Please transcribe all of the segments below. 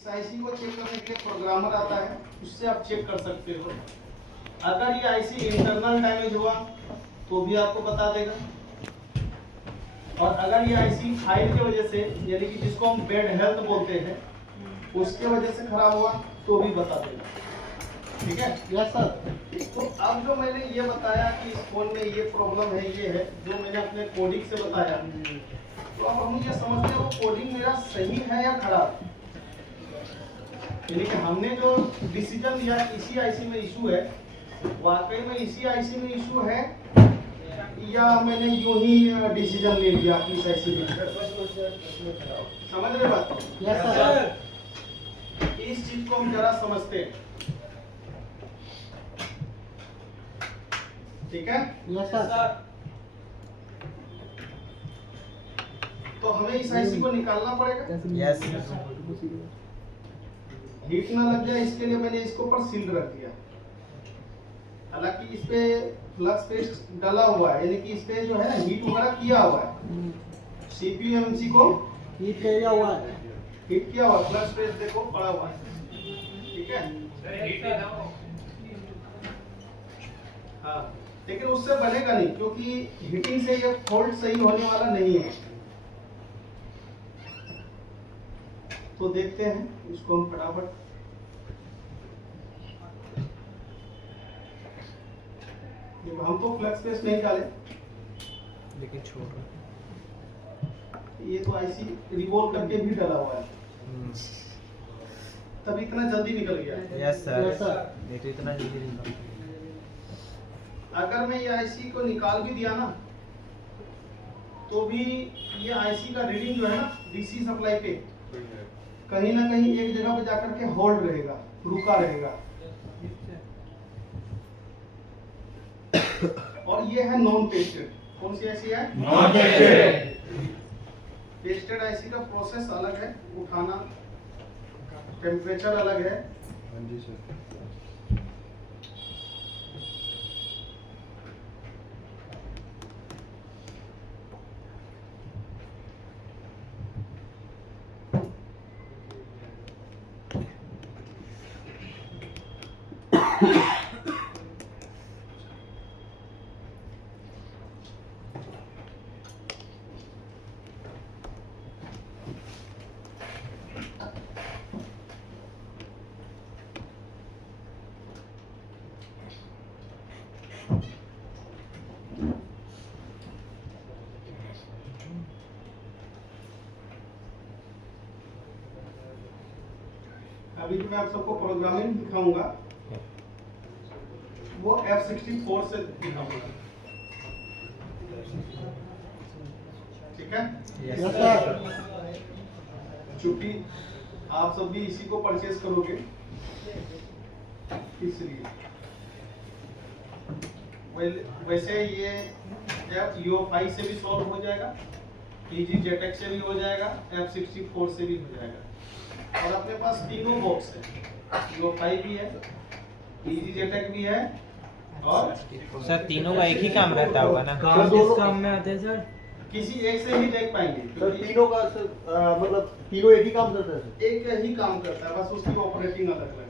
IC को check करने के लिए प्रोग्रामर आता है, उससे आप चेक कर सकते हो। अगर ये आईसी इंटरनल डैमेज हुआ तो भी आपको बता देगा, और अगर ये आईसी फाइल की वजह से, यानी कि जिसको हम बैड हेल्थ बोलते हैं, उसके वजह से खराब हुआ तो भी बता देगा। ठीक है? Yes sir. तो अब जो मैंने ये बताया कि इस फोन में ये प्रॉब्लम है, ये है जो मैंने अपने कोडिंग से बताया, तो अब हम ये समझते हैं वो कोडिंग मेरा सही है या खराब। यानी कि हमने जो डिसीजन लिया इसी आईसी में इशू है, वाकई में इसी आईसी में इशू है, या मैंने यूं ही डिसीजन ले लिया कि इस आईसी में। समझ रहे बात? Yes sir. इस चीज को हम जरा समझते हैं। ठीक है? Yes sir. तो हमें इस आईसी को निकालना पड़ेगा। यस। हीट ना लग जाए इसके लिए मैंने इसके ऊपर सील रख दिया। हालांकि इस पे फ्लक्स पेस्ट डाला हुआ है, यानी कि इस पे जो है हीट वगैरह किया हुआ है, सीपीयू एमसी को हीट किया हुआ है, हीट किया हुआ फ्लक्स पेस्ट देखो पड़ा हुआ है। ठीक है? हाँ, लेकिन उससे बनेगा नहीं, क्योंकि हीटिंग से ये फॉल्ट सही होने वाला नहीं है। तो देखते हैं इसको हम फटाफट। देखो हम तो फ्लक्स पेस्ट नहीं डाले, लेकिन छोड़ ये तो आईसी रिवॉल्व करके भी डाला हुआ है, तब इतना जल्दी निकल गया। Yes sir. ये तो इतना जल्दी निकल। अगर मैं ये आईसी को निकाल भी दिया ना, तो भी ये आईसी का रीडिंग जो है ना डीसी सप्लाई पे कहीं ना कहीं एक जगह पे जाकर के होल्ड रहेगा, रुका रहेगा। और ये है नॉन पेस्टेड। कौन सी आईसी है? Non pasted. पेस्टेड आईसी का प्रोसेस अलग है, उठाना, टेम्परेचर अलग है। हाँ जी सर। अभी जो मैं आप सबको प्रोग्रामिंग दिखाऊंगा वो F64 से दिखाऊंगा। ठीक है? Yes sir. चूंकि आप सब भी इसी को परचेस करोगे, इसलिए वैसे ये UEFI से भी सॉल्व हो जाएगा, EasyJetX से भी हो जाएगा, F64 से भी हो जाएगा। और अपने पास तीनों बॉक्स है, UEFI भी है, EasyJetX भी है, और सर तीनों का एक ही काम रहता होगा ना? काम किस काम में आते हैं सर? किसी एक से ही देख पाएंगे, सर तीनों का मतलब तीनों एक ही काम करते हैं सर? एक ही काम करता है, बस उसकी ऑपरेटिंग अलग अलग है।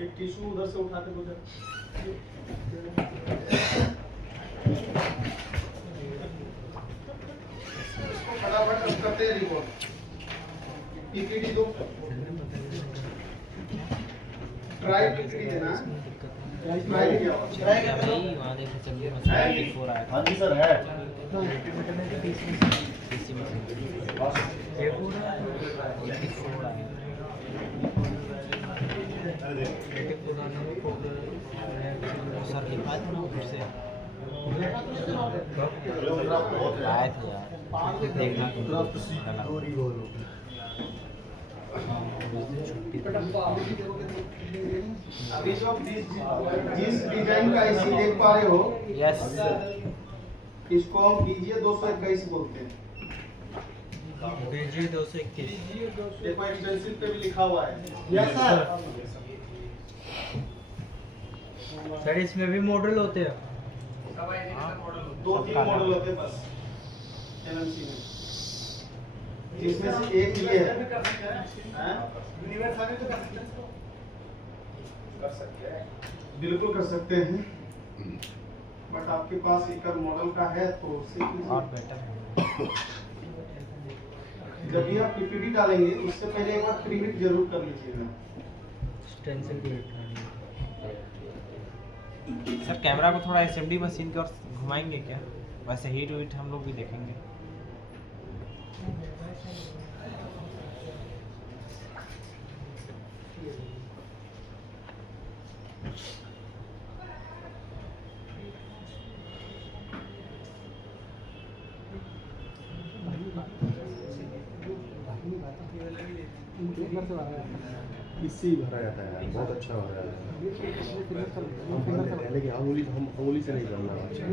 एक टिश्यू उधर से उठा के गुजर। इसको फटाफट करते हैं रिपोर्ट। पीपीटी दो, ट्राई पीपीटी देना, ट्राई किया हुआ। वहाँ देख चलिए मशीन आया था। हाँ जी सर है। इसी मशीन सर लिखा था ना फिर से आए थे यार, देखना अभी जो जिस डिजाइन का आईसी देख पा रहे हो, यस इसको हम BGA 221 बोलते हैं। BGA 221 देखो एक्सटेंसिव पे भी लिखा हुआ है। Yes sir. सर इसमें भी मॉडल होते हैं? दो तीन मॉडल होते हैं बस। एनएमसी में, जिसमें से एक ये है। हैं? बिल्कुल कर सकते हैं, बट आपके पास एक मॉडल का है तो उससे और बेटर है। जब भी आप पीपीटी डालेंगे उससे पहले एक बार प्रीहिट जरूर कर लीजिएगा। स्टेंसिल भी सर कैमरा को थोड़ा एसएमडी मशीन की ओर घुमाएंगे क्या? वैसे हीट वीट हम लोग भी देखेंगे। इससे ही भरा जाता है, बहुत अच्छा भरा जाता है। लेकिन हम अंगुली से नहीं करना अच्छा,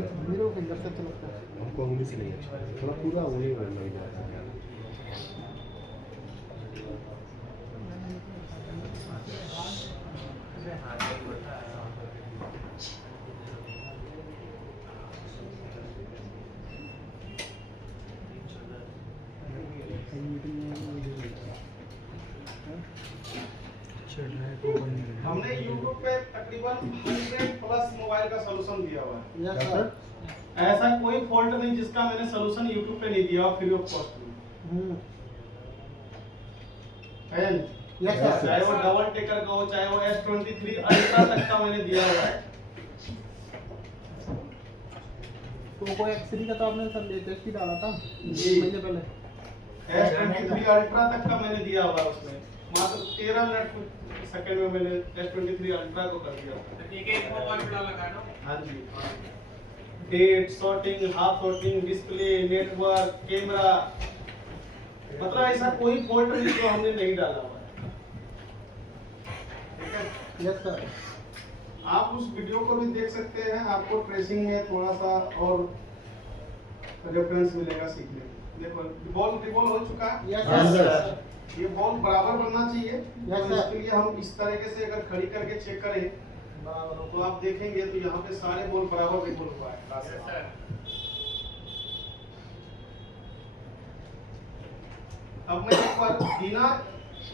हमको अंगुली से नहीं अच्छा, थोड़ा पूरा अंगुली में करना ही जाता है। हमने YouTube पे तकरीबन 100+ मोबाइल का सॉल्यूशन दिया हुआ है। Yes sir. ऐसा कोई फॉल्ट नहीं जिसका मैंने सॉल्यूशन YouTube पे नहीं दिया फ्री ऑफ कॉस्ट में। है ना? Yes sir. चाहे वो डबल टेकर का हो, चाहे वो S23 अल्ट्रा तक का मैंने दिया हुआ है। तो कोई एक्सरी का तो आपने सर लेटेस्ट ही डाला था जी। महीने पहले। S23 अल्ट्रा तक का मैंने दिया हुआ है उसमें, मात्र 13 मिनट सेकंड में मैंने S23 अल्ट्रा को कर दिया। हाँ जी। Dead, shorting, half shorting, display, network, camera, मतलब ऐसा कोई फॉल्ट नहीं जो हमने नहीं डाला हुआ है। ठीक है? Yes sir. आप उस वीडियो को भी देख सकते हैं, आपको ट्रेसिंग में थोड़ा सा और रेफरेंस मिलेगा सीखने को। देखो बॉल रिवॉल्व हो चुका है। यस हाँ, सर। ये बॉल बराबर बनना चाहिए। Yes, तो sir. इसके लिए हम इस तरीके से अगर खड़ी करके चेक करें तो आप देखेंगे तो यहाँ पे सारे बॉल बराबर रिवॉल्व हुआ है। अब मैं एक बार बिना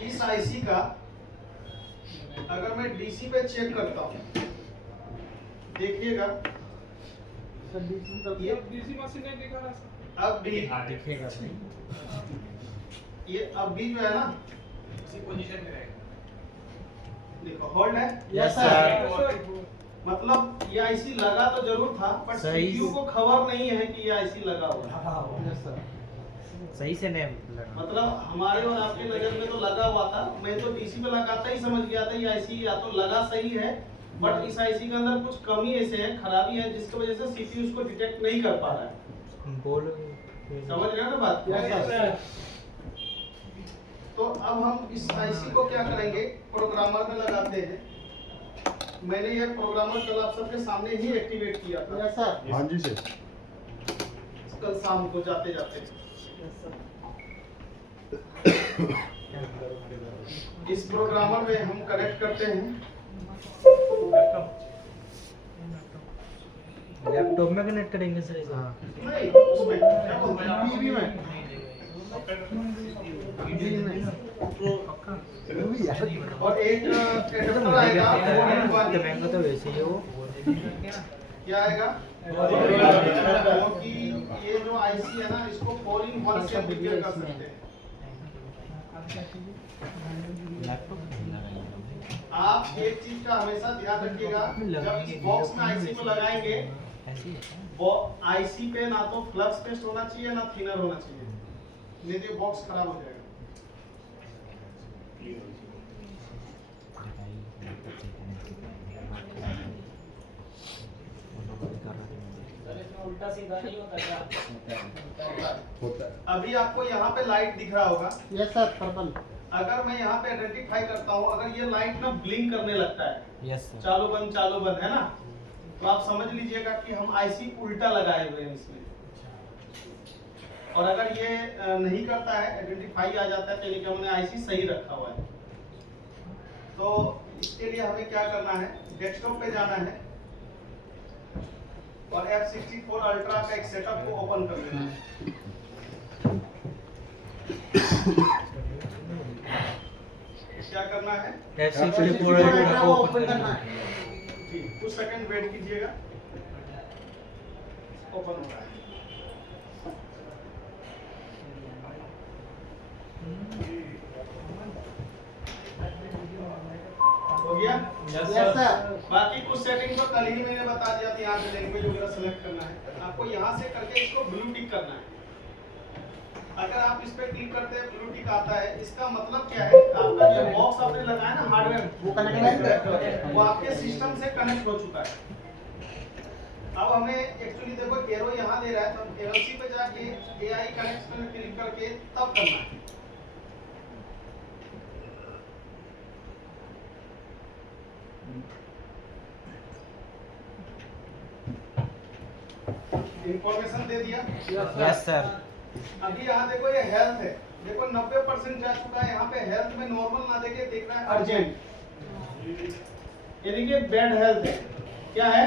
इस आईसी का अगर मैं डीसी पे चेक करता हूँ, देखिएगा सर डीसी ये अब भी दिखेगा ये अब भी जो है ना देखो होल्ड है। Yes sir. मतलब ये आईसी लगा तो जरूर था, बट सही सीपीयू को खबर नहीं है कि ये आईसी लगा हुआ है। Yes sir. सही से नहीं लगा। मतलब हमारे और आपके नजर में तो लगा हुआ था, मैं तो डीसी पे लगाता ही समझ गया था ये आईसी या तो लगा सही है, बट इस आईसी के अंदर कुछ कमी ऐसे है, खराबी है, जिसकी वजह से सीपीयू उसको डिटेक्ट नहीं कर पा रहा है। बोल समझ रहे हो ना बात? Yes sir. तो अब हम इस आईसी को क्या करेंगे, प्रोग्रामर में लगाते हैं। मैंने ये प्रोग्रामर कल आप सबके सामने ही एक्टिवेट किया था, यस सर। हाँ जी सर। कल शाम को जाते जाते। Yes sir. इस प्रोग्रामर में हम कनेक्ट करते हैं। लैपटॉप में कनेक्ट करेंगे सर इसे? नहीं उसमें क्या बोलते हैं, टीवी में। और एक एडेप्टर आएगा 4-in-1। तो महंगा तो वैसे ही है वो। क्या आएगा, क्योंकि ये जो आईसी है ना, इसको 4-in-1 से रिपेयर कर सकते हैं। आप एक चीज का हमेशा ध्यान रखिएगा, जब इस बॉक्स में आईसी को लगाएंगे, आईसी पे ना तो फ्लक्स टेस्ट होना चाहिए ना थिनर होना चाहिए, नहीं तो बॉक्स खराब हो जाएगा। उल्टा सीधा नहीं होता क्या? होता है। अभी आपको यहाँ पे लाइट दिख रहा होगा, यस सर। पर्पल। अगर मैं यहाँ पे आइडेंटिफाई करता हूँ, अगर ये लाइट ना ब्लिंक करने लगता है, यस सर। चालू बंद है ना, तो आप समझ लीजिएगा कि हम आईसी उल्टा लगाए हुए हैं इसमें। और अगर ये नहीं करता है, आइडेंटिफाई आ जाता है, यानी कि हमने आईसी सही रखा हुआ है। तो इसके लिए हमें क्या करना है, डेस्कटॉप पे जाना है और F64 अल्ट्रा का एक सेटअप को ओपन कर लेना है। क्या करना है? F64 को ओपन करना है। ठीक, कुछ सेकंड वेट कीजिएगा, ओपन हो रहा है। हो गया? Yes sir. बाकी कुछ सेटिंग तो कल ही मैंने बता दिया था, यहाँ से लैंग्वेज वगैरह सेलेक्ट करना है आपको, यहाँ से करके इसको ब्लू टिक करना है। अगर आप इस पे क्लिक करते हैं ब्लू टिक आता है, इसका मतलब क्या है, आपका जो बॉक्स आपने लगाया ना हार्डवेयर, वो कनेक्ट है। वो आपके सिस्टम से कनेक्ट हो चुका है। अब हमें एक्चुअली देखो एरो यहाँ दे रहा है, तो एलसी पे जाके एआई कनेक्ट में क्लिक करके तब करना है। इंफॉर्मेशन दे दिया। Yes sir. अभी यहाँ देखो ये हेल्थ है, देखो 90% जा चुका है। यहाँ पे हेल्थ में नॉर्मल ना देके देख रहा है अर्जेंट, यानी कि बैड हेल्थ है। क्या है?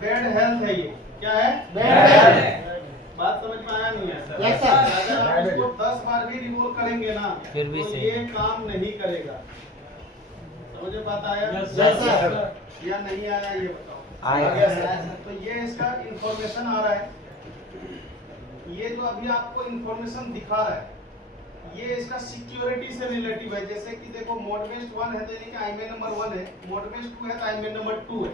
बैड हेल्थ है ये। क्या है? बात समझ में आया नहीं है? Yes sir. अगर आप इसको 10 बार भी रिवोल्व करेंगे ना फिर भी तो सही। ये काम नहीं करेगा। समझ में बात आया? Yes sir. या नहीं आया ये बताओ। आया। तो ये इसका इंफॉर्मेशन आ रहा है, ये जो अभी आपको इंफॉर्मेशन दिखा रहा है ये इसका सिक्योरिटी से रिलेटिव है। जैसे कि देखो मोडबेस्ट 1 है तो यानी कि आईएमए नंबर 1 है, मोडबेस्ट 2 है तो आईएमए नंबर 2 है।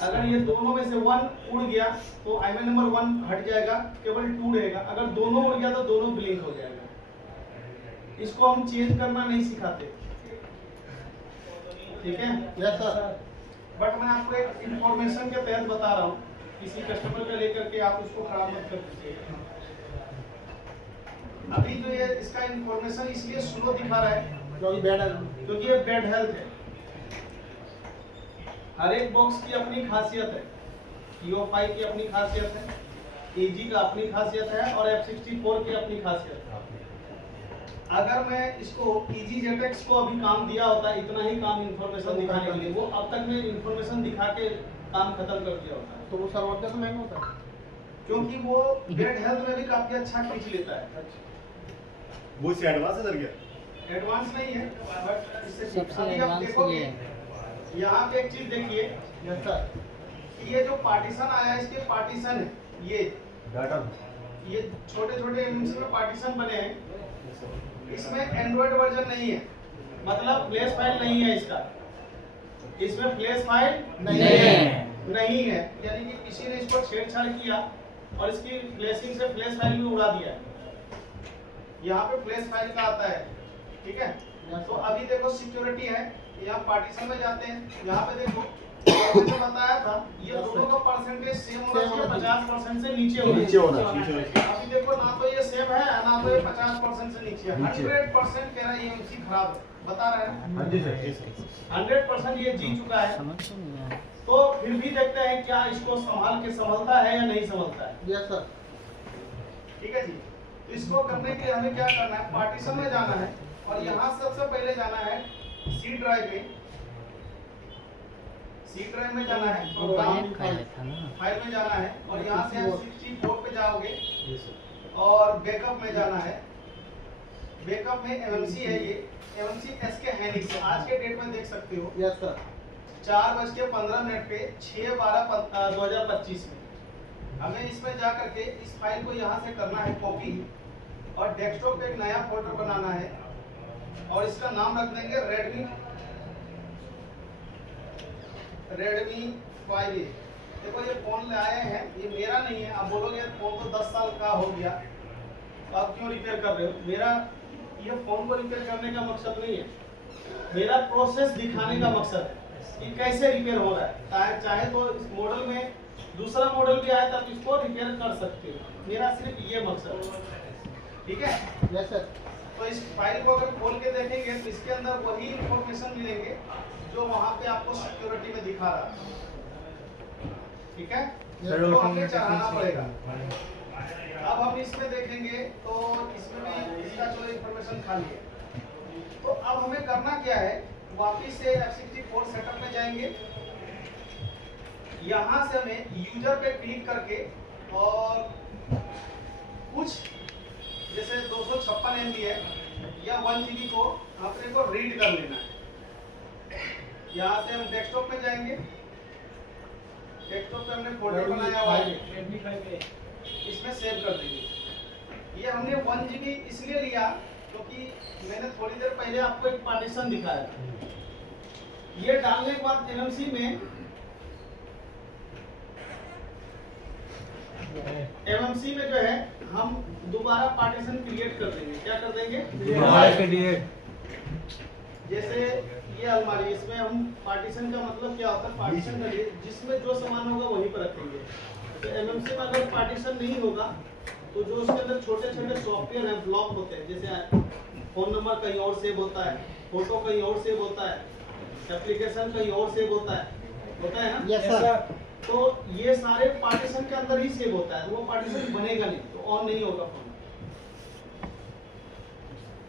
अगर ये दोनों में से 1 उड़ गया तो आईएमए नंबर 1 हट जाएगा, केवल 2 रहेगा। अगर दोनों उड़ गया तो दोनों ब्लिंक हो जाएगा। इसको हम चेंज करना नहीं सिखाते, ठीक है? Yes sir. बट मैं आपको एक इंफॉर्मेशन के तहत बता रहा हूँ, किसी कस्टमर को लेकर के आप उसको खराब मत कर दीजिए। अभी जो ये इसका इंफॉर्मेशन इसलिए स्लो दिखा रहा है क्योंकि ये बैड हेल्थ है। हर एक बॉक्स की अपनी खासियत है, EO5 की अपनी खासियत है, AG का अपनी खासियत है और F64 की अपनी खासियत है। अगर मैं इसको EG-ZX को अभी काम दिया होता, इतना ही काम इंफॉर्मेशन दिखाने के लिए, वो अब तक में इंफॉर्मेशन दिखा के काम खत्म कर दिया होता है। तो वो सर्वर का महंगा होता है क्योंकि वो बैड हेल्थ में भी काफी अच्छा खींच लेता है। वो से एडवांस है सर क्या? एडवांस नहीं है बट इससे सबसे अभी आप एडवांस देखोगे, ये है। यहाँ पे एक चीज देखिए यस सर। कि ये जो पार्टीशन आया है इसके पार्टीशन है, ये डाटा ये छोटे छोटे एमएमसी में पार्टीशन बने हैं। इसमें एंड्रॉइड वर्जन नहीं है, मतलब फ्लैश फाइल नहीं है इसका, इसमें फ्लैश फाइल नहीं है, यानी कि किसी ने इसको छेड़छाड़ किया और इसकी फ्लैशिंग से फ्लैश फाइल भी उड़ा दिया। यहाँ पे फ्लैश फाइल का आता है, ठीक है? तो अभी देखो सिक्योरिटी है, यहाँ पार्टीशन में जाते हैं, यहाँ पे देखो मैंने बताया था ये दोनों का परसेंटेज सेम होना चाहिए, 50% से नीचे होना चाहिए। अभी देखो ना तो ये सेम है ना तो ये 50% से नीचे है। 100% कह रहा है ये एमसी खराब है, बता रहा है ना? 100% ये जी चुका है। समझ तो नहीं आया। तो फिर भी देखते हैं क्या इसको संभाल के संभलता है या नहीं संभलता है। Yes sir. ठीक है जी। तो इसको करने के लिए हमें क्या करना है, पार्टीशन में जाना है और यहाँ सबसे पहले जाना है सी ड्राइव में, सी ड्राइव में जाना है, प्रोग्राम फाइल में जाना है और यहाँ से 64 पे जाओगे और बैकअप में जाना है। बैकअप में एमएमसी है, ये एमएमसी एसके हैनिक्स आज के डेट में देख सकते हो। Yes sir. 4:15 पे 6/12/2025 में हमें इसमें जा करके इस फाइल को यहाँ से करना है कॉपी और डेस्कटॉप पे एक नया फोल्डर बनाना है और इसका नाम रख देंगे Redmi 5A। देखो ये फोन लाए हैं, ये मेरा नहीं है। आप बोलोगे फोन तो 10 साल का हो गया तो आप क्यों रिपेयर कर रहे हो? मेरा ये फोन को रिपेयर करने का मकसद नहीं है, मेरा प्रोसेस दिखाने का मकसद है कि कैसे रिपेयर हो रहा है। चाहे तो इस मॉडल में दूसरा मॉडल भी आए तब इसको रिपेयर कर सकते हो, मेरा सिर्फ ये मकसद है, ठीक है? Yes sir. तो इस फाइल को अगर खोल के देखेंगे तो इसके अंदर वही इंफॉर्मेशन मिलेंगे जो वहाँ पे आपको सिक्योरिटी में दिखा रहा है, ठीक है? तो हमें चढ़ाना पड़ेगा। अब हम इसमें देखेंगे तो इसमें भी इसका जो इंफॉर्मेशन खाली है। तो अब हमें करना क्या है, वापिस से F64 सेटअप में जाएंगे, यहाँ से हमें यूजर पे क्लिक करके और कुछ MB है या 1 GB को अपने को रीड कर लेना है। यहाँ से हम डेस्कटॉप में जाएंगे, डेस्कटॉप पे हमने फोल्डर बनाया हुआ है, इसमें सेव कर देंगे। ये हमने 1 GB इसलिए लिया क्योंकि मैंने थोड़ी देर पहले आपको एक पार्टीशन दिखाया था। ये डालने के बाद MMC में जो है हम दोबारा पार्टीशन क्रिएट कर देंगे। क्या कर देंगे? जैसे ये अलमारी, इसमें हम पार्टीशन का मतलब क्या होता है, पार्टीशन करिए जिसमें जो सामान होगा वहीं पर रखेंगे। तो MMC में अगर पार्टीशन नहीं होगा तो जो उसके अंदर छोटे छोटे सॉफ्टवेयर हैं, ब्लॉक होते हैं, जैसे फोन नंबर कहीं और सेव होता है, फोटो कहीं और सेव होता है, एप्लीकेशन कहीं और सेव होता है ना? Yes sir. तो ये सारे पार्टीशन के अंदर ही सेव होता है, तो वो पार्टीशन बनेगा नहीं, तो ऑन नहीं होगा फोन।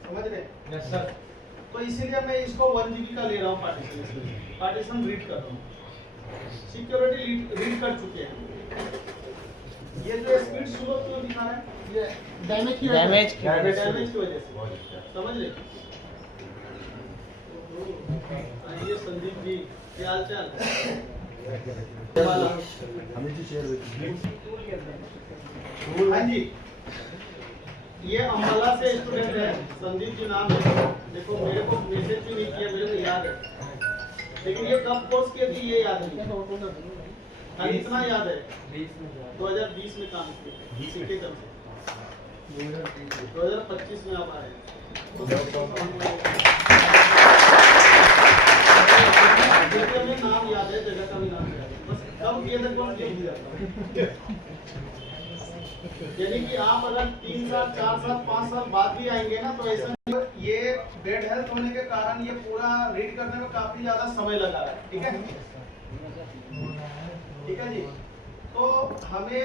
समझ रहे? Yes sir. तो इसीलिए मैं इसको 1 GB का ले रहा हूँ पार्टीशन। पार्टीशन रीड कर रहा हूँ, सिक्योरिटी रीड कर चुके हैं। ये जो स्पीड स्लो क्यों दिखा रहा है? ये डैमेज की डैमेज डैमेज की वजह से, समझ रहे? ये संदीप जी क्या हाल चाल? हाँ जी, ये अम्बाला से स्टूडेंट है, संदीप जी नाम है। देखो मेरे को मैसेज भी नहीं किया, मेरे को याद है, लेकिन ये कब कोर्स किए थे ये याद नहीं, खाली इतना याद है 2020 में काम किया, सीखे कब से 2025 में आप आए। हमें नाम याद है, जगह का भी नाम याद है, बस कब किए थे कौन नहीं जाता। यानी कि आप अगर 3 साल 4 साल 5 साल बाद भी आएंगे ना, तो ऐसा ये बेड हेल्थ होने के कारण ये पूरा रीड करने में काफी ज्यादा समय लगा रहा है। ठीक है, ठीक है जी। तो हमें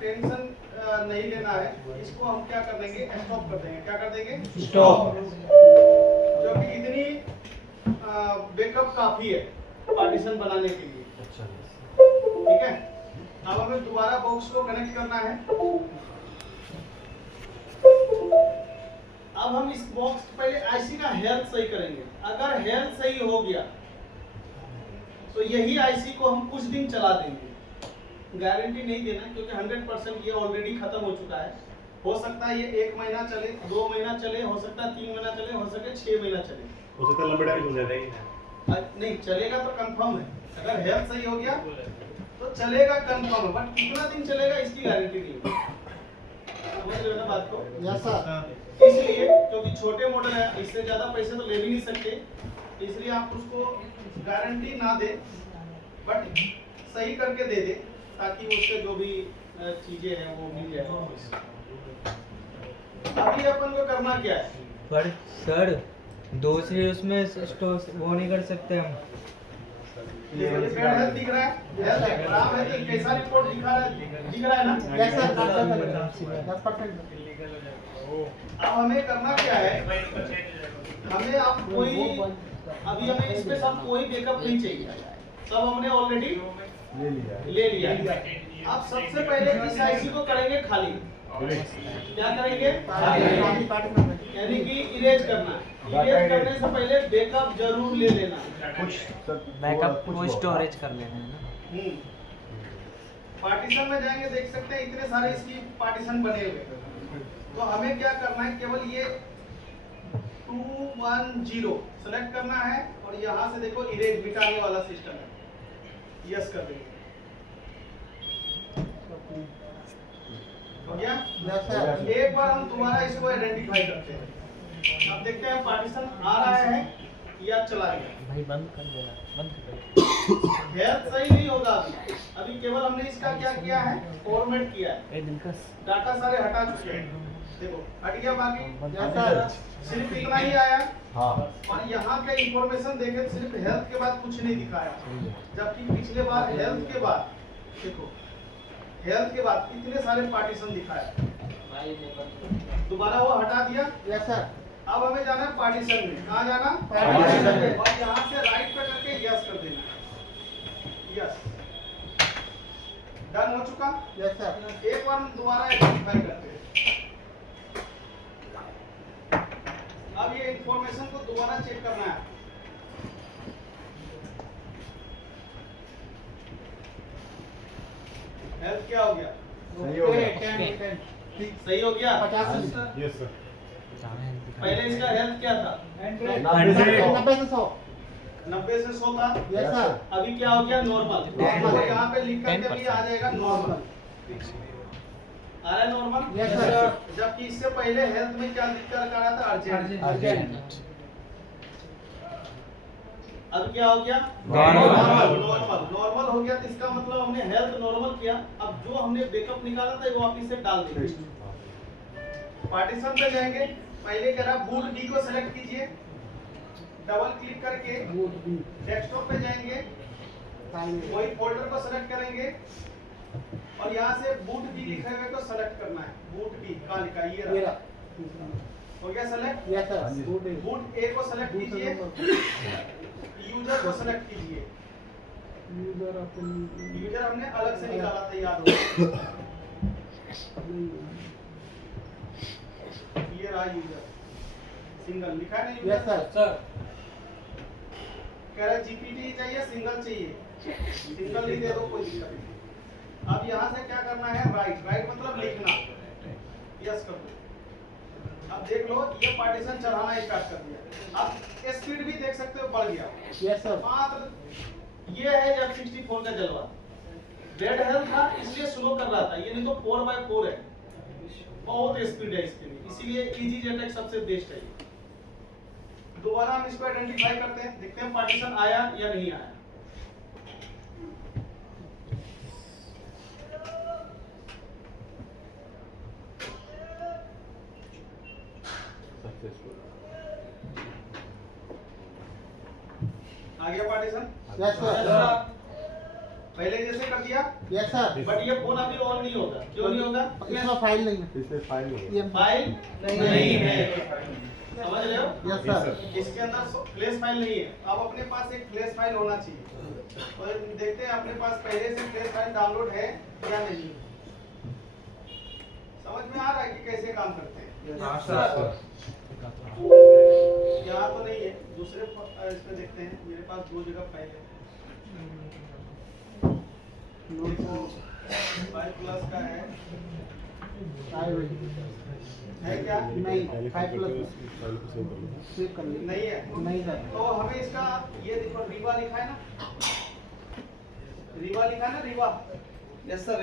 टेंशन नहीं लेना है, इसको हम क्या कर देंगे, स्टॉप कर देंगे। क्या कर देंगे? स्टॉप। जो कि इतनी बैकअप काफी है पार्टीशन बनाने के लिए। ठीक है, अब हमें दोबारा बॉक्स को कनेक्ट करना है। अब हम इस बॉक्स पहले आईसी का हेल्थ सही करेंगे। अगर हेल्थ सही हो गया तो यही आईसी को हम कुछ दिन चला देंगे, गारंटी नहीं देना क्योंकि 100% ये ऑलरेडी खत्म हो चुका है। हो सकता है ये 1 महीना चले, 2 महीना चले, हो सकता है 3 महीना चले, हो सकता है 6 महीना चले, हो सकता है लंबे टाइम हो जाएगा। नहीं चलेगा तो कंफर्म है। अगर हेल्थ सही हो गया तो चलेगा कंफर्म है, बट कितना दिन चलेगा इसकी गारंटी नहीं है। समझ रहे हो ना बात को? Yes sir. इसलिए क्योंकि छोटे मॉडल है, इससे ज्यादा पैसे तो ले भी नहीं सकते, इसलिए आप उसको गारंटी ना दे बट सही करके दे दे, ताकि उससे जो भी चीजें हैं वो मिल जाए। अभी अपन को करना क्या है? पर सर दूसरे उसमें स्टोर वो नहीं कर सकते हम? ये हेल्थ दिख रहा है, हेल्थ खराब है तो कैसा रिपोर्ट दिख रहा है ना? Yes sir. 10%। अब हमें करना क्या है, हमें अब कोई अभी हमें इस पे सब कोई बैकअप नहीं चाहिए, सब हमने ऑलरेडी ले लिया। अब सबसे पहले इस आईसी को करेंगे खाली। क्या करेंगे? यानी कि इरेज करना है। इरेज करने से पहले बैकअप जरूर ले लेना है। बैकअप को स्टोरेज कर लेना है ना। पार्टीशन में जाएंगे, देख सकते हैं इतने सारे इसकी पार्टीशन बने हुए। तो हमें क्या करना है, केवल ये 210 सेलेक्ट करना है और यहाँ से देखो इरेज मिटाने वाला सिस्टम है, यस कर देंगे। हो गया? Yes sir. एक बार हम दोबारा इसको आइडेंटिफाई करते हैं। अब देखते हैं पार्टीशन आ रहा है या चला गया। भाई बंद कर देना, बंद कर। हेल्थ सही नहीं होगा अभी केवल हमने इसका क्या किया है, फॉर्मेट किया है, डाटा सारे हटा चुके हैं। देखो हट गया, बाकी सिर्फ इतना ही आया। और यहाँ का इंफॉर्मेशन देखे सिर्फ हेल्थ के बाद कुछ नहीं दिखाया, जबकि पिछले बार हेल्थ के बाद देखो, हेल्थ के बाद कितने सारे पार्टीशन दिखाया। दोबारा वो हटा दिया। Yes sir. अब हमें जाना है पार्टीशन में। कहाँ जाना? पार्टीशन में। और यहाँ से राइट पे करके यस कर देना। यस, डन हो चुका। Yes sir. एक बार हम दोबारा आइडेंटिफाई करते हैं। दोबारा चेक करना है। हेल्थ क्या हो गया? सही हो गया। सही हो गया? 50 यस सर। पहले इसका हेल्थ क्या था? 90 से 100 90 से 100 था। यस सर अभी क्या हो गया? नॉर्मल। Normal। तो यहाँ पे लिख करके भी आ जाएगा नॉर्मल। आ रहा है नॉर्मल? यस सर जबकि इससे पहले हेल्थ में क्या दिक्कत कर रहा था? अर्जेंट। अर्जेंट अब क्या हो गया? नॉर्मल। नॉर्मल हो गया तो इसका मतलब हमने हेल्थ नॉर्मल किया। अब जो हमने बैकअप निकाला था वो वापस से डाल देंगे। पार्टीशन पे जाएंगे। पहले कह रहा बूट डी को सेलेक्ट कीजिए, डबल क्लिक करके डेस्कटॉप पे जाएंगे, वही फोल्डर को सेलेक्ट करेंगे और यहाँ से बूट डी लिखे हुए को सेलेक्ट करना है। बूट डी कहाँ लिखा है? ये रहा। हो गया सेलेक्ट? यस सर बूट ए को सेलेक्ट कीजिए, यूजर को सेलेक्ट कीजिए। यूजर हमने अलग से निकाला था, याद हो। ये रहा यूजर, सिंगल लिखा है ना यूजर? यस सर कह रहा जीपीटी चाहिए, सिंगल चाहिए, सिंगल लिख दे दो, कोई दिक्कत नहीं। अब यहाँ से क्या करना है? राइट। राइट मतलब लिखना। यस कर दो। अब देख लो ये पार्टीशन चढ़ाना स्टार्ट कर दिया। अब स्पीड भी देख सकते हो बढ़ गया। यस सर मात्र ये है F64 का जलवा। रेड हेल्थ था इसलिए स्लो कर रहा था, ये नहीं तो 4x4 है, बहुत स्पीड है इसके लिए, इसीलिए इजी जेटेक सबसे बेस्ट है। दोबारा हम इसको आइडेंटिफाई करते हैं, देखते हैं पार्टीशन आया या नहीं आया। आ गया पार्टीशन? यस सर पहले जैसे कर दिया, यस सर बट ये फोन अभी ऑन नहीं होगा। क्यों नहीं होगा? इसमें फाइल नहीं है इसमें फाइल नहीं है। ये फाइल नहीं है। समझ रहे हो? Yes Yes, sir sir। इसके अंदर फ्लैश फाइल नहीं है। अब अपने पास एक फ्लैश फाइल होना चाहिए। और देखते हैं अपने पास पहले से फ्लैश फाइल डाउनलोड है या नहीं। समझ में आ रहा है कि कैसे काम करते हैं? यहाँ तो नहीं है, दूसरे इसमें देखते हैं। मेरे पास 2 जगह फाइल है। देखो 5+ का है क्या? नहीं पहले 5+ फाइल को सेव कर लो। सेव कर ली नहीं है। नहीं सर तो हमें इसका ये देखो रिवा लिखा है ना, रिवा लिखा है ना, रिवा। यस सर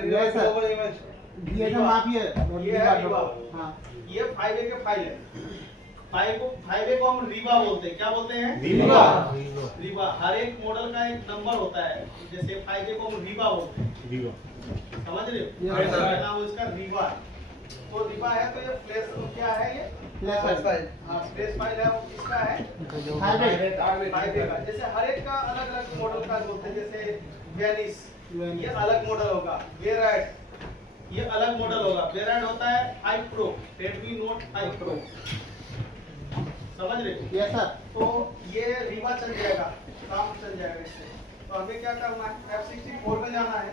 ये जो माफी है ये है रिवा। हाँ ये 5A के फाइल है। 5A को हम रिवा बोलते हैं। क्या बोलते हैं? रिवा। रिवा। हर एक मॉडल का एक नंबर होता है, जैसे 5A को हम रिवा बोलते हैं। वीवो। समझ रहे हो? Yes, ऐसा sir। नाम इसका रिवा है। तो रिवा है तो ये फ्लैश क्या है? ये फ्लैश फाइल हाँ फ्लैश फाइल है। वो किसका है? 5A 5A का। जैसे हर एक का अलग अलग मॉडल का बोलते हैं। जैसे वेनिस ये अलग मॉडल होगा। वेराइट ये अलग मॉडल होगा। वेराइट होता है 5 प्रो, Redmi Note 5 Pro। समझ रहे हो? यस सर तो ये रिवा चल जाएगा, काम चल जाएगा इससे। तो हमें क्या करना है? F64 में जाना है,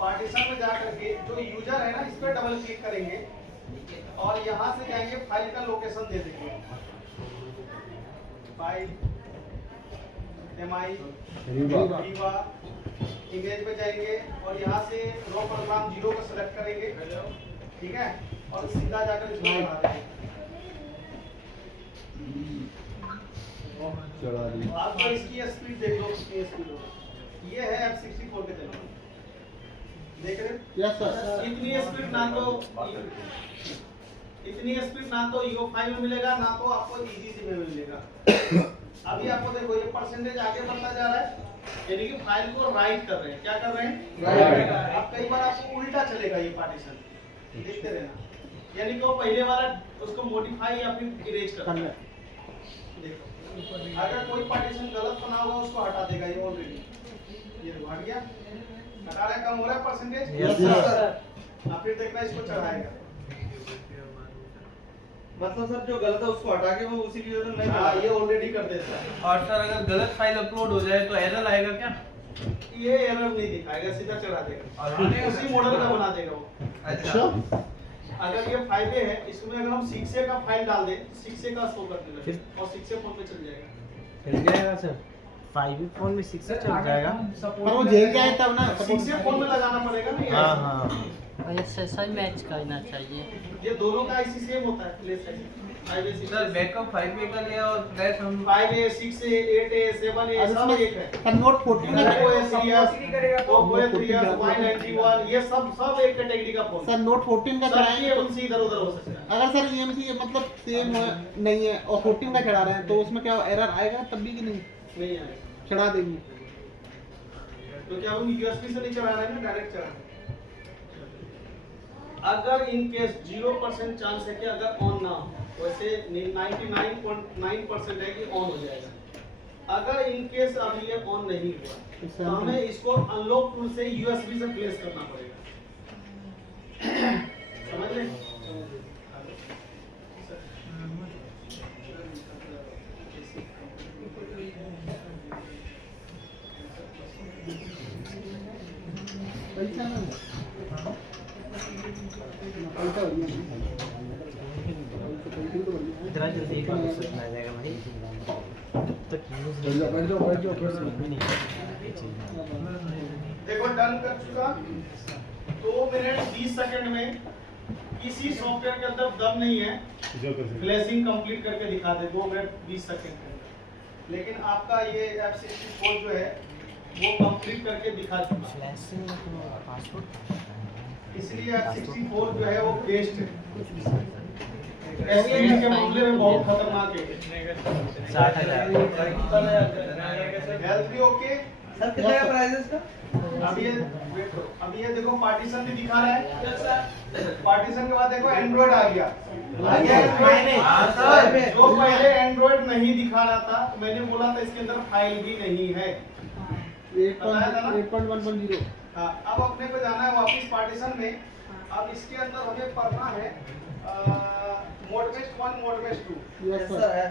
पार्टीशन में जा करके जो यूजर है ना इस पर डबल क्लिक करेंगे और यहाँ से जाएंगे फाइल का लोकेशन दे देंगे। फाइल MI रिवा इमेज पे जाएंगे और यहाँ से रो प्रोग्राम 0 को सेलेक्ट करेंगे, ठीक है, और सीधा जाकर इसको चला देंगे। चला दी। आप तो इसकी स्पीड देख लो, कितनी स्पीड होगी। ये है F64 के जलवा। देख रहे हो? यस सर इतनी स्पीड ना तो EO5 में मिलेगा, ना तो आपको EGC में मिलेगा। अभी आपको देखो ये परसेंटेज आगे बढ़ता जा रहा है, यानी कि फाइल को राइट कर रहे हैं। क्या कर रहे हैं? Right। अब कई बार आपको उल्टा चलेगा ये पार्टीशन, देखते रहना। यानी कि वो पहले वाला उसको मॉडिफाई या फिर इरेज कर रहा है। देखो अगर कोई पार्टीशन गलत बना होगा उसको हटा देगा ये ऑलरेडी। ये हट गया, हटा रहा है, कम हो रहा है परसेंटेज। यस सर अब फिर देखना इसको चढ़ाएगा। मतलब सर जो गलत है उसको हटा के वो उसी की जगह नहीं हाँ ये ऑलरेडी कर देता है। और सर अगर गलत फाइल अपलोड हो जाए तो एरर आएगा क्या? ये एरर नहीं दिखाएगा, सीधा चढ़ा देगा, उसी मॉडल का बना देगा वो। अच्छा अगर ये 5A है, इसमें अगर हम 6A का फाइल डाल दें, 6A का शो करने लगे और 6A फोन पे चल जाएगा। चल जाएगा सर। 5 फोन में 6 से चल जाएगा। पर वो जेल के आए तब ना 6A फोन में लगाना पड़ेगा ना ये हाँ IC। हाँ और SSI मैच करना चाहिए। ये दोनों का IC सेम होता है, place IC। 5A, 6A, sir backup 5A का लिया और फ्लैश हम 5A, 6A, 8A, 7A सब एक है। पर नोट 14 का Oppo A3s, Oppo A3s, Y91 ये सब एक कैटेगरी का फोन। सर नोट 14 का सब चढ़ाएंगे ये उनसे इधर-उधर हो सकता है। अगर सर EMC मतलब सेम नहीं है और 14 का चढ़ा रहे हैं तो उसमें क्या एरर आएगा तब भी कि नहीं नहीं आएगा। चढ़ा देंगे? तो क्या हम USB से नहीं चला रहे हैं ना, डायरेक्ट चला रहे हैं। अगर इन केस 0% चांस है कि अगर ऑन ना हो, वैसे 99.9% है कि ऑन हो जाएगा। अगर इन केस अभी ये ऑन नहीं हुआ तो हमें इसको अनलॉक टूल से USB से प्लेस करना पड़ेगा। समझ रहे? पैसा ना पैसा इतना जल्दी एक बार सोचना आ जाएगा भाई। तब तक यूज बैठ जाओ समझ में नहीं देखो डन कर चुका। 2 मिनट 20 सेकंड में किसी सॉफ्टवेयर के अंदर दम नहीं है फ्लैशिंग कंप्लीट करके दिखा दे 2 मिनट 20 सेकंड के अंदर। लेकिन आपका ये F64 जो है वो कंप्लीट करके दिखा चुका। फ्लैशिंग में तो पासवर्ड इसलिए F64 जो है वो बेस्ट है। एसएसडी के मामले में बहुत खतरनाक है। 60,000 हेल्थ भी ओके। सर कितना है प्राइस का? अभी ये देखो पार्टीशन भी दिखा रहा है। पार्टीशन के बाद देखो एंड्रॉइड आ गया। हाँ सर। जो पहले एंड्रॉइड नहीं दिखा रहा था, मैंने बोला था इसके अंदर फाइल भी नहीं है। 8.1.0। हाँ, अब अपने को जाना है वापस पार्टीशन में। अब इसके अंदर हमें पढ़ना है mode based 1 mode based 2। Yes sir है।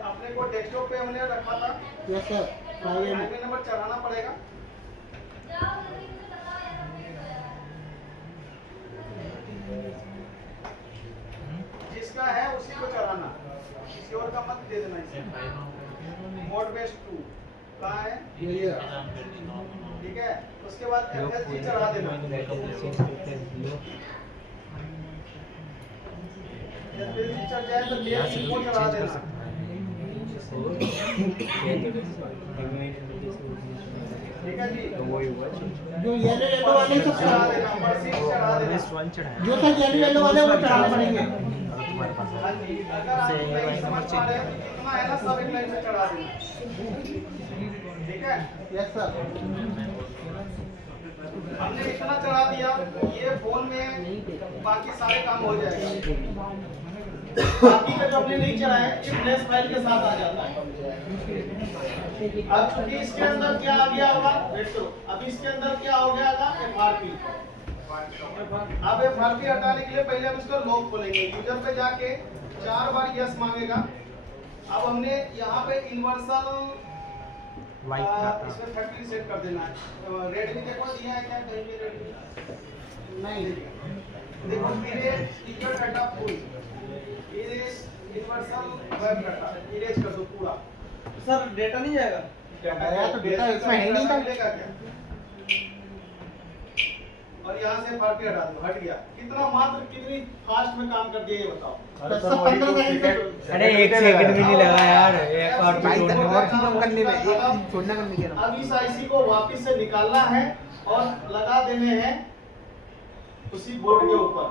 अपने को डेस्कटॉप पे हमने रखा था। Yes sir. आईपी नंबर चढ़ाना पड़ेगा। जिसका है उसी को चढ़ाना, किसी और का मत दे देना इसे। मोड बेस्ड 2 कहाँ है? ठीक है, उसके बाद FSG चढ़ा देना। FSG चढ़ जाए तो लेयर को चढ़ा देना। ठीक है जी। जो येलो वाले सब चढ़ा देना, मर्सी चढ़ा देना। जो सर येलो वाले वो चढ़ाने पड़ेंगे। हाँ जी, अगर आप नहीं समझ पा रहे हैं तो कितना है ना सब एक लाइन से चढ़ा देना। ठीक है? Yes sir. हमने इतना चढ़ा दिया, ये फोन में बाकी सारे काम हो जाएगा। बाकी का जो हमने नहीं चढ़ाया ये फ्लैश फाइल के साथ आ जाता है। अब चूंकि इसके अंदर क्या आ गया होगा, वेट करो। अब इसके अंदर क्या हो गया होगा, FRP। अब FRP हटाने के लिए पहले हम इसको लॉक खोलेंगे। यूजर पे जाके 4 बार यस मांगेगा। अब हमने यहाँ पे यूनिवर्सल इसमें 30 सेट कर देना है। रेडमी देखो दिया है क्या कहीं भी? रेडमी नहीं देखो erase data full, erase universal web data erase कर दो पूरा। सर डेटा नहीं जाएगा? आया तो डेटा इसमें है नहीं था। मिलेगा क्या? और यहाँ से FRP हटा दो, हट गया। कितना मात्र कितनी फास्ट में काम कर दिया ये बताओ। 15 सेकंड। अरे 1 सेकंड भी नहीं लगा यार। एक और भाई भी तक जोड़ने और में। चीजों करने में एक छोड़ना करने के अब इस आईसी को वापस से निकालना है और लगा देने हैं उसी बोर्ड के ऊपर।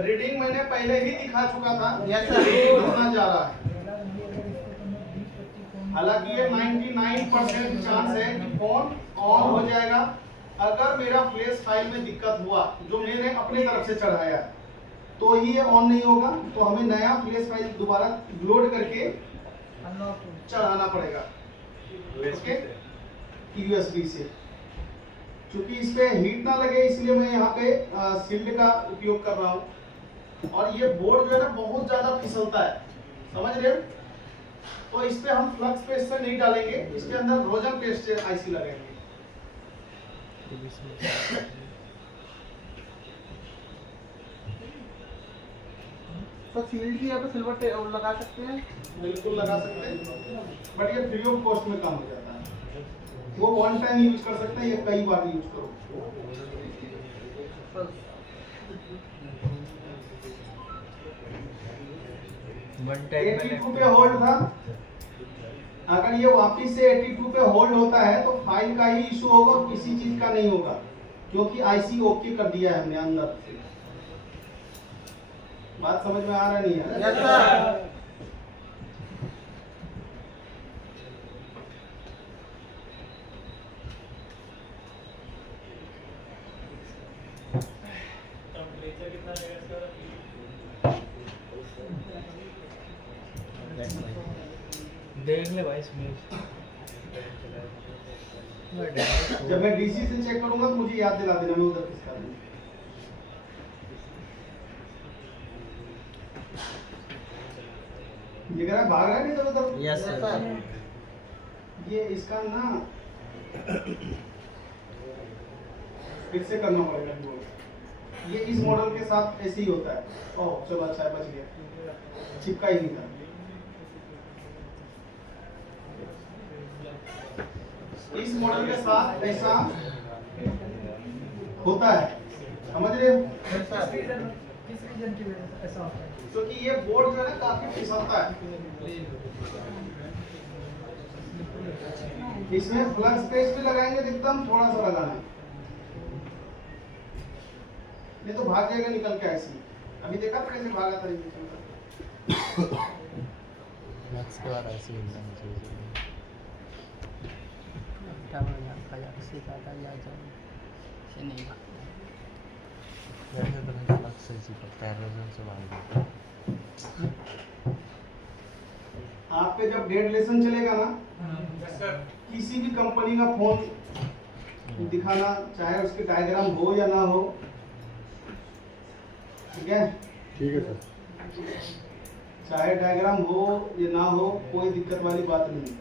रीडिंग मैंने पहले ही दिखा चुका था। Yes sir. कितना जा रहा है? हालांकि ये 99% चांस है कि फोन ऑन हो जाएगा अगर मेरा फ्लैश फाइल में दिक्कत हुआ जो मैंने अपने तरफ से चढ़ाया तो ही ये ऑन नहीं होगा। तो हमें नया फ्लैश फाइल दोबारा लोड करके चढ़ाना पड़ेगा ओके USB से। क्योंकि इस पे हीट ना लगे इसलिए मैं यहाँ पे शील्ड का उपयोग कर रहा हूँ। और ये बोर्ड जो है ना बहुत ज्यादा फिसलता है, समझ रहे हो? तो इस पे हम फ्लक्स पेस्ट से नहीं डालेंगे, इसके अंदर रोजन पेस्ट से आईसी लगाएंगे। सर सील्ड की यहाँ पे सिल्वर लगा सकते हैं? बिल्कुल लगा सकते हैं, बट ये फ्री ऑफ कॉस्ट में काम हो जाता है। वो वन टाइम यूज कर सकते हैं, ये कई बार यूज करो। वन टाइम 82 पे होल्ड था, अगर ये वापिस से 82 पे होल्ड होता है तो फाइल का ही इशू होगा और किसी चीज का नहीं होगा, क्योंकि आईसी ओके कर दिया है हमने अंदर से। बात समझ में आ रहा नहीं है? Yes sir. देख ले भाई इसमें। जब मैं डीसी से चेक करूंगा तो मुझे याद दिला देना, मैं उधर किसका दूं। ये कह रहा है भाग रहा है नहीं इधर उधर। Yes sir. ये इसका ना फिर से करना पड़ेगा बोल। ये इस मॉडल के साथ ऐसे ही होता है। ओह चलो अच्छा है, बच गया, चिपका ही नहीं था। इस मॉडल के साथ ऐसा होता है, समझ रहे हो? क्योंकि ये बोर्ड जो है ना काफी फिसलता है। इसमें फ्लक्स पेस्ट भी लगाएंगे, एकदम थोड़ा सा लगाना है, नहीं तो भाग जाएगा निकल के ऐसे। अभी देखा था कैसे भागा था फ्लक्स के बाद ऐसे ही हिलना चाहिए। से नहीं भागता। वैसे तो मुझे फ्लक्स से ही पड़ता है, रोजन से भाग। आप पे जब डेड लेसन चलेगा ना, किसी भी कंपनी का फोन दिखाना, चाहे उसके डायग्राम हो या ना हो, ठीक है? ठीक है सर। चाहे डायग्राम हो या ना हो, कोई दिक्कत वाली बात नहीं।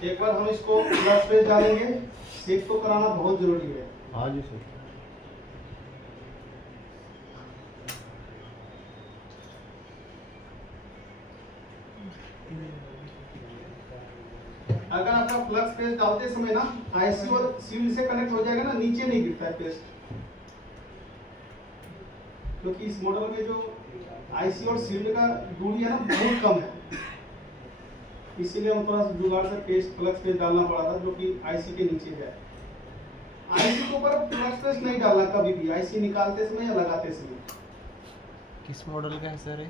एक बार हम इसको फ्लक्स पेस्ट डालेंगे, चेक तो कराना बहुत जरूरी है। हाँ जी सर। अगर आपका फ्लक्स पेस्ट डालते समय ना आईसी और सील्ड से कनेक्ट हो जाएगा ना, नीचे नहीं गिरता है पेस्ट, क्योंकि इस मॉडल में जो आईसी और सील्ड का दूरी है ना बहुत कम है, इसीलिए हम थोड़ा सा जुगाड़ से पेस्ट फ्लक्स पेस्ट डालना पड़ा था, जो कि आईसी के नीचे है। आईसी के ऊपर फ्लक्स पेस्ट नहीं डालना कभी भी, आईसी निकालते समय या लगाते समय। किस मॉडल का है सर ये?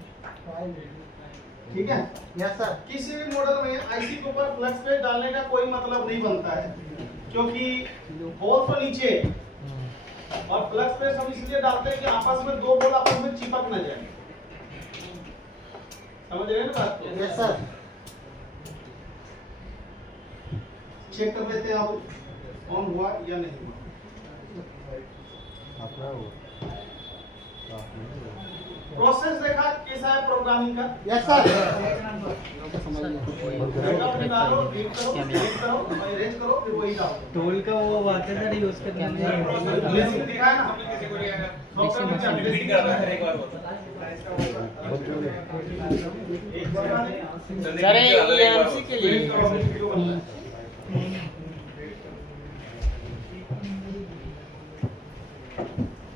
ठीक है? Yes sir. किसी भी मॉडल में आईसी के ऊपर फ्लक्स पेस्ट डालने का कोई मतलब नहीं बनता है, क्योंकि बोल तो नीचे और फ्लक्स पेस्ट हम इसलिए डालते हैं कि आपस में दो बोल आपस में चिपक न जाए। समझ रहे हैं ना बात को? Yes sir. चेक कर लेते हैं आप ऑन हुआ या नहीं हुआ। अपना वो प्रोसेस देखा कैसा है प्रोग्रामिंग का? Yes sir. बैकअप निकालो, रीड करो, रीड करो, अरेंज करो, फिर वही डालो। टूल का वो आते था यूज करने बेसिक दिखा है ना, सॉफ्टवेयर में क्या बेसिक कर रहा है एक बार सर ये एमसी के लिए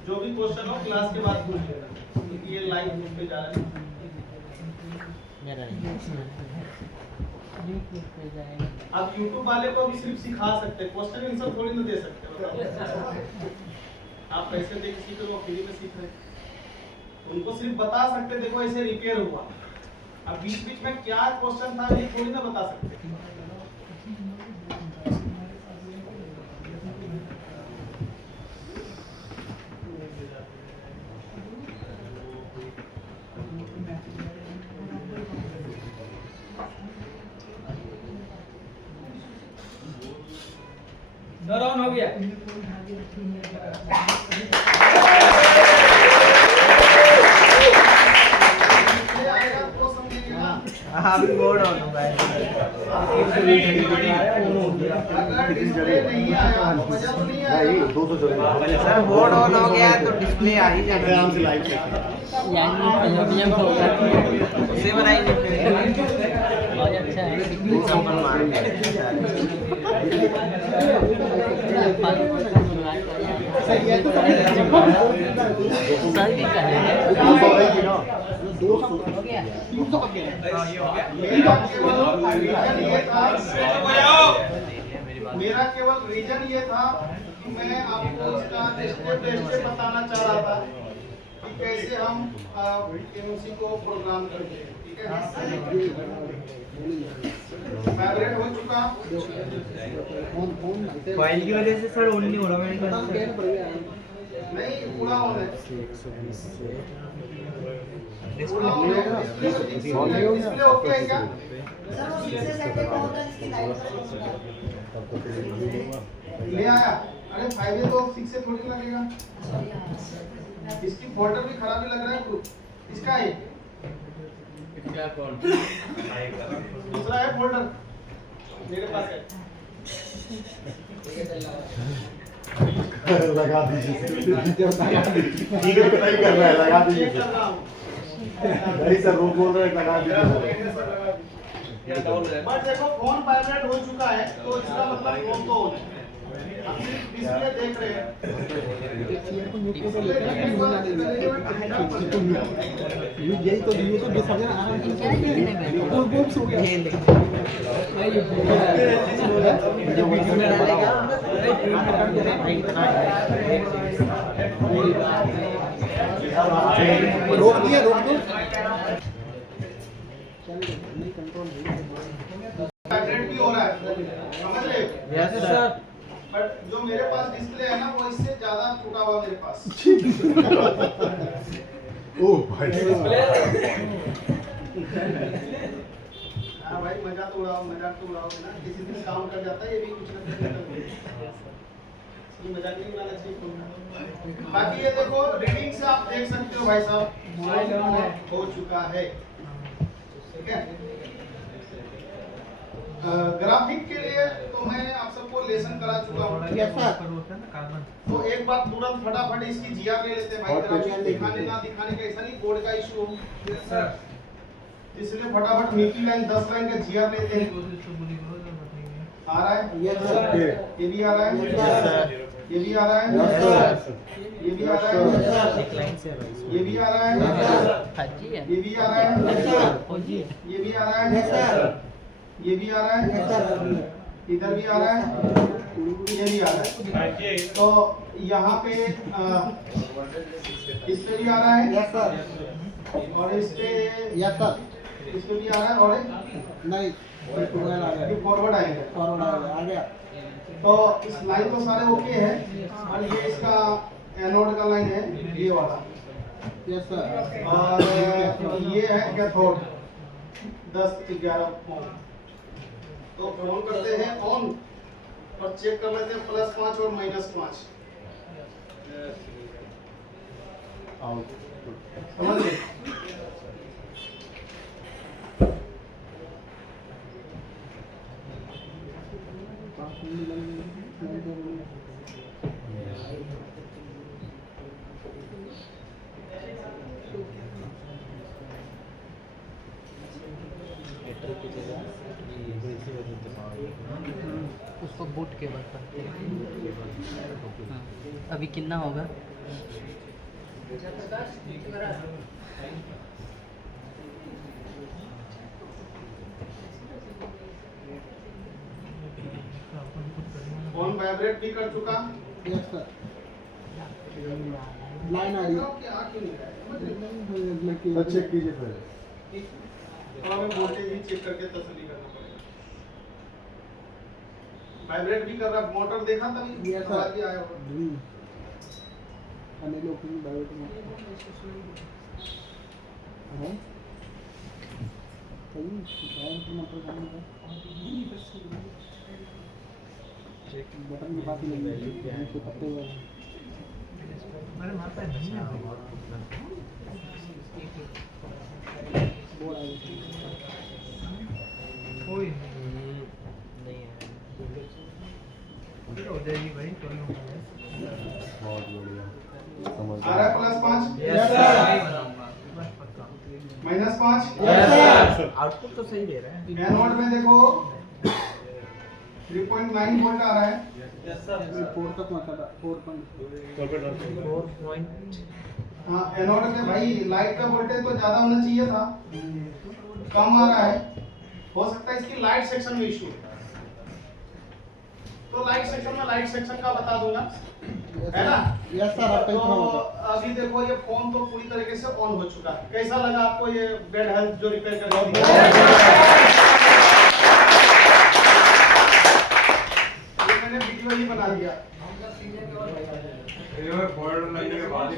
जो भी क्वेश्चन हो क्लास के बाद पूछ लेना, क्योंकि ये लाइव न्यूज़ पे जा रहा है। मेरा नहीं। यूट्यूब पे जाएगा। आप YouTube वाले को भी सिर्फ सिखा सकते हैं, क्वेश्चन आंसर थोड़ी ना दे सकते बताओ। आप पैसे दे किसी को, वो फ्री में सीख रहे हैं, उनको सिर्फ बता सकते देखो ऐसे रिपेयर हुआ। अब बीच बीच में क्या क्वेश्चन था ये थोड़ी ना बता सकते। सर ऑन हो गया। डिस्प्ले आएगा तो समझिएगा। अभी बोर्ड ऑन होगा। अगर डिस्प्ले नहीं आया तो मजा तो नहीं आएगा। नहीं 200 चलेगा सर बोर्ड ऑन हो गया तो डिस्प्ले आ ही जाएगा। आराम से लाइव चेक यानी पंजाबियां होगा उसे बनाएंगे फिर। बहुत अच्छा है। नंबर मारेंगे। सर भी करेंगे। 200 रहेगी ना 200 हो गया। मेरा केवल रीजन ये था कि मैं आपको इसका स्टेप बाय स्टेप बताना चाह रहा था कि कैसे हम एमओसी को प्रोग्राम करते हैं। ठीक है, माइग्रेट हो चुका। फाइल की वजह से सर ऑन नहीं हो रहा मेरे ख्याल से। नहीं, पूरा ऑन है। पूरा ऑन है। डिस्प्ले ओके है क्या? ले आया। अरे फाइल तो 6 से थोड़ी लगेगा। इसकी फोल्डर भी खराब ही लग रहा है। इसका है दूसरा है फोल्डर मेरे पास है। लगा दीजिए ठीक है नहीं कर रहा है लगा दीजिए चेक कर रहा हूँ। नहीं सर वो बोल रहे हैं लगा दीजिए बट देखो फोन वाइब्रेट हो चुका है तो इसका मतलब फोन तो ऑन है। हम सिर्फ डिस्प्ले देख रहे हैं। यही तो ये तो समझना आराम से फुल बॉक्स हो गया रोक दिया रोक दो वाइब्रेट भी हो रहा है, समझ रहे हो? Yes sir. बट जो मेरे पास डिस्प्ले है ना वो इससे ज्यादा टूटा हुआ मेरे पास। ओ भाई हाँ भाई, मजाक तो उड़ाओ ना, किसी दिन काम कर जाता है ये भी कुछ ना कुछ मजाक नहीं बनाना चाहिए फोन का। बाकी ये देखो रीडिंग से आप देख सकते हो भाई साहब हो चुका है। ठीक है, ग्राफिक के लिए तो मैं आप सबको लेसन करा चुका हूँ। तो एक बात तुरंत फटाफट इसकी जीआर ले लेते हैं भाई। ग्राफिक दिखाने ना दिखाने का ऐसा नहीं, बोर्ड का इशू हो इसलिए फटाफट मीठी लाइन 10 लाइन का जीआर लेते हैं। आ रहा है? ये भी आ रहा है? ये भी आ रहा है? ये भी आ रहा है? एक लाइन से ये भी आ रहा है? हाजी है। ये भी आ रहा है? फौजी है। ये भी आ रहा है? ये भी आ रहा है? इधर भी आ रहा है? ये भी आ रहा है। तो यहाँ पे इस पे भी आ रहा है और इस पे भी आ रहा है और नहीं फॉरवर्ड आएगा। तो इस लाइन तो सारे ओके है और ये इसका एनोड का लाइन है ये वाला। और ये है कैथोड 10-11 ओम। तो ऑन करते हैं ऑन और चेक कर लेते हैं +5 और -5 समझ गए? उसको बूट केबल करते हैं। हाँ। अभी कितना होगा? फोन वाइब्रेट भी कर चुका। लाइन आ रही है क्या क्यों नहीं तो चेक कीजिए फिर थोड़ा मैं वोल्टेज ही चेक करके तसल्ली करना पड़ेगा। वाइब्रेट भी कर रहा, मोटर देखा तभी आवाज भी आया होगा। बटन में बाकी नहीं है तो पत्ते हुए अरे मारता नहीं है बोर्ड आए कोई नहीं है हो जाएगी भाई कोई बहुत बढ़िया समझ आ रहा है +5 यस सर -5 आउटपुट तो सही दे रहा है एनोड में देखो 3.9 वोल्ट आ रहा है यस सर 4 तक मत था 4 पॉइंट हाँ एनोड में भाई लाइट का वोल्टेज तो ज्यादा होना चाहिए था कम आ रहा है हो सकता है इसकी लाइट सेक्शन में इशू तो लाइट सेक्शन में लाइट सेक्शन का बता दूंगा है ना यस सर आप तो अभी देखो ये फोन तो पूरी तरीके से ऑन हो चुका है कैसा लगा आपको ये बेड हेल्थ जो रिपेयर कर दिया ये मैंने वीडियो ही बना दिया ये फोल्ड करने के बाद ही